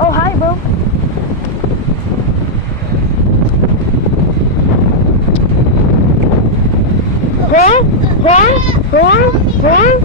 Oh, hi, bro. Huh? Huh? Huh? Huh?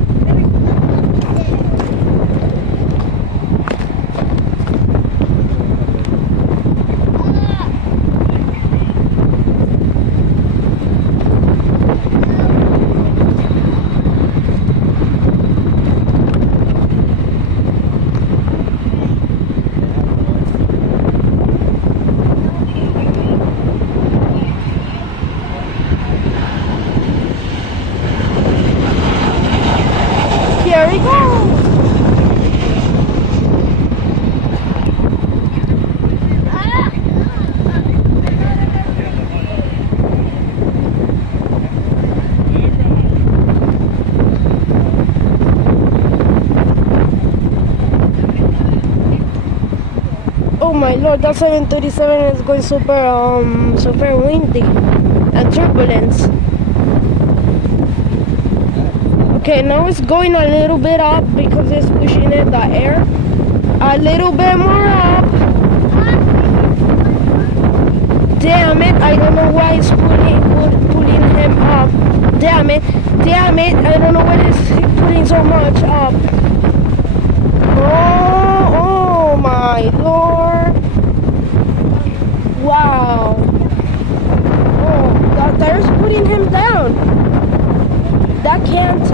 Here we go. Oh my lord, that 737 is going super windy and turbulence. Okay, now it's going a little bit up because it's pushing in the air. A little bit more up. Damn it, I don't know why it's pulling him up. Damn it, I don't know why it's putting so much up. Oh my lord. Wow. Oh, there's putting him down. That can't be.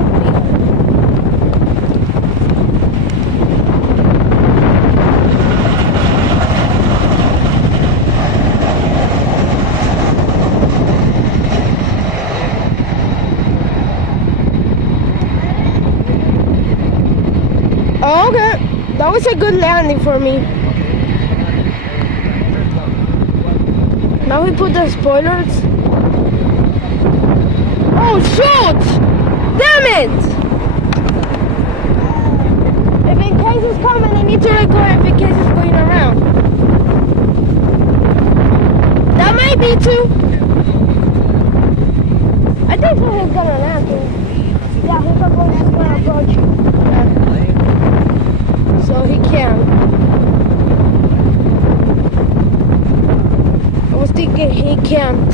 Oh, okay. That was a good landing for me. Now we put the spoilers. Oh shoot! Damn it! If in case it's coming, I need to let go if in case it's going around. That might be too. I think he's gonna land here. Yeah, he's gonna approach you. So he can. I was thinking he can't.